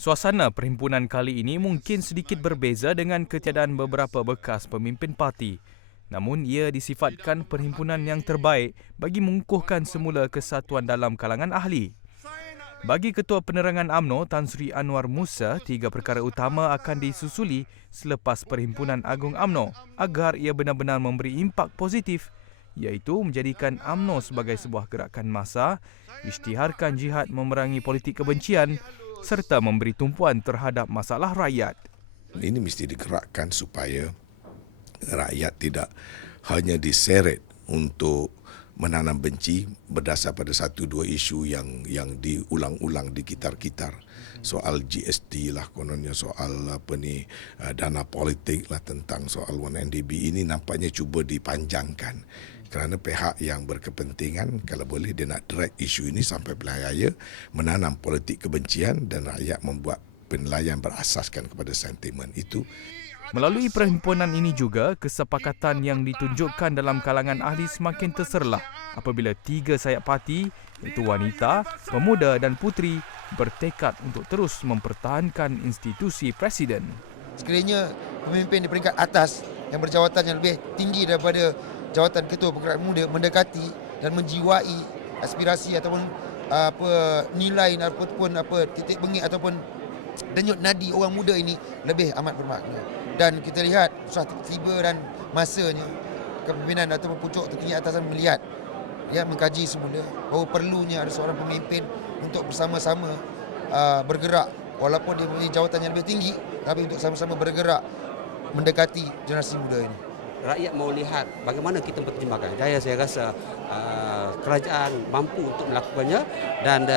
Suasana perhimpunan kali ini mungkin sedikit berbeza dengan ketiadaan beberapa bekas pemimpin parti. Namun ia disifatkan perhimpunan yang terbaik bagi mengukuhkan semula kesatuan dalam kalangan ahli. Bagi Ketua Penerangan UMNO Tan Sri Anwar Musa, 3 perkara utama akan disusuli selepas Perhimpunan Agung UMNO agar ia benar-benar memberi impak positif, iaitu menjadikan UMNO sebagai sebuah gerakan massa, isytiharkan jihad memerangi politik kebencian serta memberi tumpuan terhadap masalah rakyat. Ini mesti digerakkan supaya rakyat tidak hanya diseret untuk menanam benci berdasar pada satu dua isu yang diulang-ulang di kitar-kitar. Soal GST lah kononnya, soal dana politik lah, tentang soal 1MDB ini nampaknya cuba dipanjangkan. Kerana pihak yang berkepentingan kalau boleh dia nak drag isu ini sampai belahaya, menanam politik kebencian dan rakyat membuat penilaian berasaskan kepada sentimen itu. Melalui perhimpunan ini juga, kesepakatan yang ditunjukkan dalam kalangan ahli semakin terserlah apabila 3 sayap parti, iaitu wanita, pemuda dan puteri, bertekad untuk terus mempertahankan institusi presiden. Sekiranya pemimpin di peringkat atas yang berjawatan yang lebih tinggi daripada jawatan ketua pergerakan muda mendekati dan menjiwai aspirasi ataupun nilai ataupun titik bengit ataupun denyut nadi orang muda ini lebih amat bermakna. Dan kita lihat sudah tiba dan masanya kepimpinan ataupun pucuk tertinggi atasan melihat, mengkaji semula bahawa perlunya ada seorang pemimpin untuk bersama-sama bergerak walaupun dia mempunyai jawatan yang lebih tinggi, tapi untuk sama-sama bergerak mendekati generasi muda ini. Rakyat mau lihat bagaimana kita menerjemahkan. Saya rasa kerajaan mampu untuk melakukannya dan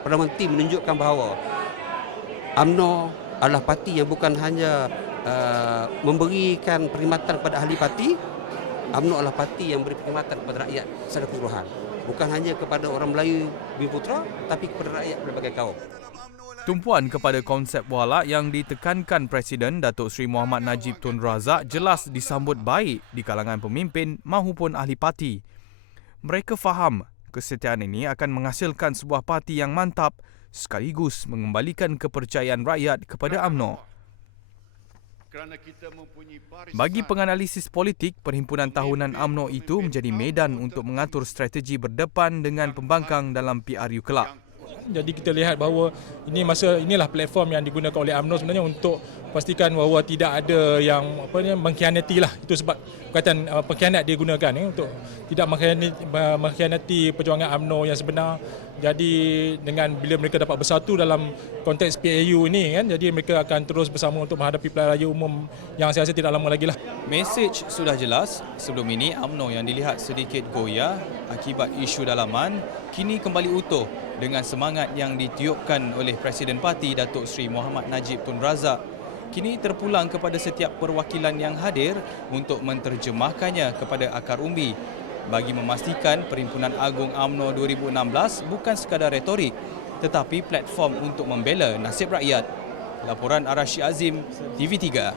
Perdana Menteri menunjukkan bahawa UMNO adalah parti yang bukan hanya memberikan perkhidmatan kepada ahli parti. UMNO adalah parti yang beri perkhidmatan kepada rakyat secara keseluruhan. Bukan hanya kepada orang Melayu Bumi Putra, tapi kepada rakyat berbagai kaum. Tumpuan kepada konsep wala yang ditekankan Presiden Datuk Seri Mohamad Najib Tun Razak jelas disambut baik di kalangan pemimpin mahupun ahli parti. Mereka faham kesetiaan ini akan menghasilkan sebuah parti yang mantap sekaligus mengembalikan kepercayaan rakyat kepada UMNO. Bagi penganalisis politik, perhimpunan tahunan UMNO itu menjadi medan untuk mengatur strategi berdepan dengan pembangkang dalam PRU kelak. Jadi kita lihat bahawa inilah platform yang digunakan oleh UMNO sebenarnya untuk pastikan bahawa tidak ada yang mengkhianati lah. Itu sebab perkataan pengkhianat dia gunakan untuk tidak mengkhianati perjuangan UMNO yang sebenar. Jadi dengan bila mereka dapat bersatu dalam konteks PAU ini jadi mereka akan terus bersama untuk menghadapi pilihan raya umum yang saya rasa tidak lama lagi lah. Mesej sudah jelas. Sebelum ini UMNO yang dilihat sedikit goyah akibat isu dalaman kini kembali utuh dengan semangat yang ditiupkan oleh Presiden Parti Datuk Seri Mohamad Najib Tun Razak. Kini terpulang kepada setiap perwakilan yang hadir untuk menterjemahkannya kepada akar umbi bagi memastikan Perhimpunan Agung UMNO 2016 bukan sekadar retorik tetapi platform untuk membela nasib rakyat. Laporan Arashi Azim, TV3.